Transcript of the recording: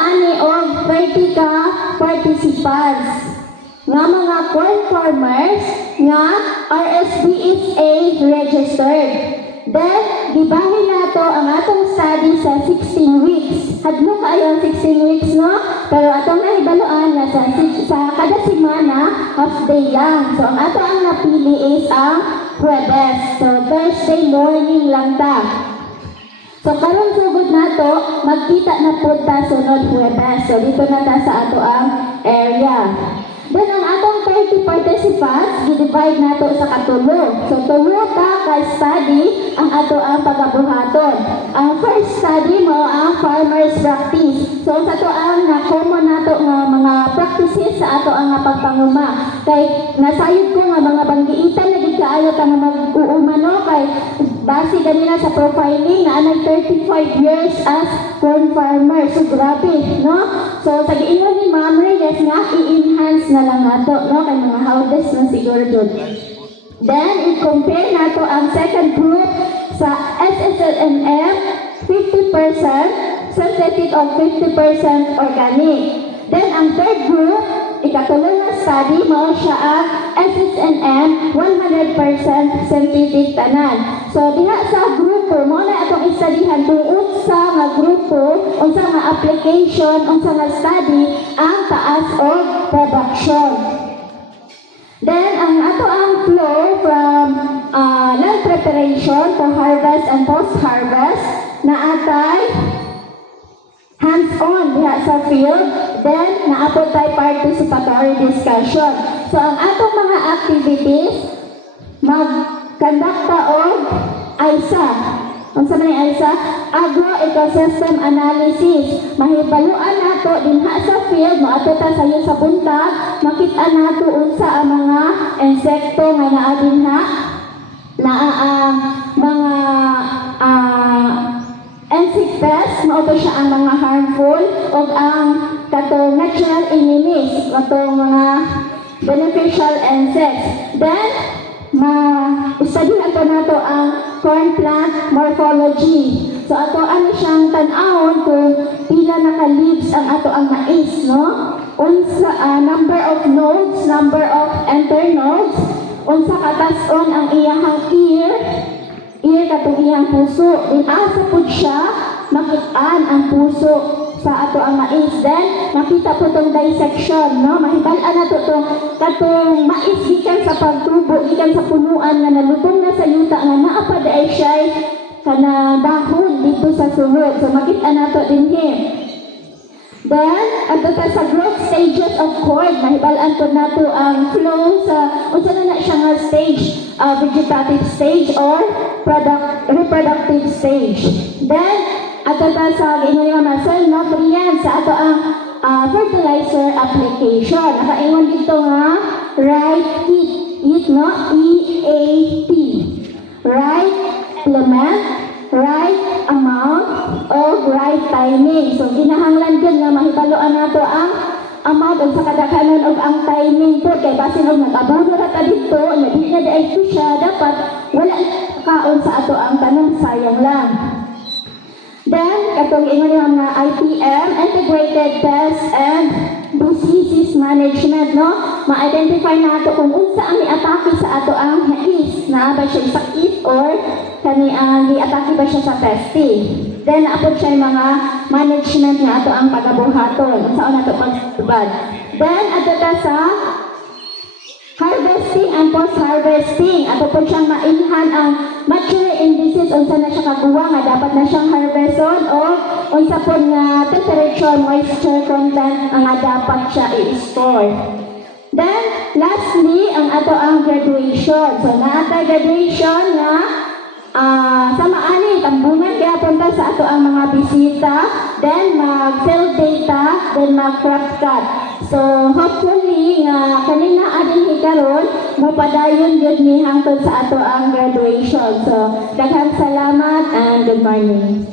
ani og 30 ka participants nga mga corn farmers nga RSBSA registered. Then, gibahin nato ang atong study sa 16 weeks. Hadlo kayo ang 16 weeks, no? Pero atong nahibaluan na sa kada semana, half day lang. So, ang ato ang napili is ang Huwebes. So, Thursday morning lang ta. So, karong sugod nato, magkita na po ta sunod Huwebes. So, dito na ta sa ato ang area. Then, ang atong 30 participants, i-divide nato sa katulo. So, tulo ta ka-study ang ato ang pagabuhaton. Ang first study mo ang farmer's practice. So, sa ato ang common nato nga mga practices sa ato ang pagpanguma. Kay, nasayod ko nga mga banggiitan na gigkaayo ka na mag-uuma, no? Kay, base ganila sa profiling na anay 35 years as corn farmer. So, grabe, no? So, sa giingon ni Ma'am Reyes nga, i-enhance na lang nato, no? Kay mga houses na siguro dun. Then, i-compare nato ang second group sa SSLMM, 50% synthetic o 50% organic. Then, ang third group, ikatulong na study mo siya ang SSNM, 100% synthetic tanan. So, diha sa grupo, mo na itong istudihan kung unsa nga grupo, unsa nga application, unsa nga study, ang taas o production. Then, ang ato ang flow from land preparation to harvest and post-harvest na atay hands-on diha sa field, then naapot tayo participatory discussion. So, ang atong mga activities, mag-conduct og AISA. Ang sa mga AISA, Agro-Ecosystem Analysis. Mahibaluan nato dinha sa field, maato ta sayo sa buntag, makita nato unsa ang mga insekto nga naa dinha, naa ang mga insect pests, mauto siya ang mga harmful o ang katong natural enemies, katong mga beneficial insects. Then, study nato ang corn plant morphology. So, ato ano siyang tan-awon kung pila naka-leaves ang ato ang mais, no? Unsa, number of nodes, number of internodes, unsa katason ang iyahang ear katong iyang puso. Din asa pud siya makitaan ang puso sa ato ang mais. Then makita po tong dissection, no? Mahibal-an nato tong katong mais gikan sa pagtubo, gikan sa punuan nga nalutong na sa yuta nga naa pa daay siya kana dahon dito sa sulod. So makita nato dinhi. Then, ato ta sa growth stages of corn, mahibalan po nato ang flow sa, unsa na siya nga stage, vegetative stage or reproductive stage. Then, ato ta sa ingon nga cell nutrients, sa ato ang fertilizer application. Nakaingon dito nga, right heat, no? EAP. Right element, right amount, o right timing. So, ginahanglan din nga mahibaloan nato ang amount o sa kadakanon o ang timing po. Kaya basin o nag-abono rata dito, hindi na daig po siya, dapat wala kaon sa ato ang tanong, sayang lang. Then, katong ingon yung mga IPM, Integrated Pest and Diseases Management, no? Ma-identify nato kung unsa ang i-atake sa ato ang mais, na ba siya sakit or kani ang i-atake ba siya sa pesti. Then, apod siya yung mga management nga ato ang pagabuhaton, unsa nato pagtubad. Then, ato ta sa harvesting and post-harvesting. Ato po siyang mainhan ang mature indices, unsa na siya kaguwa nga dapat na siyang harveston o unsa po nga temperature, moisture content nga dapat siya i-store. Then, lastly, ang ato ang graduation. So, naatay graduation nga sa maani, tambungan kaya punta sa ato ang mga bisita, then mag-field data, then mag-craft cut. So, hopefully, nga kanina adin hikaron, mapadayon yun ni hangtod sa ato ang graduation. So, daghang salamat and good morning.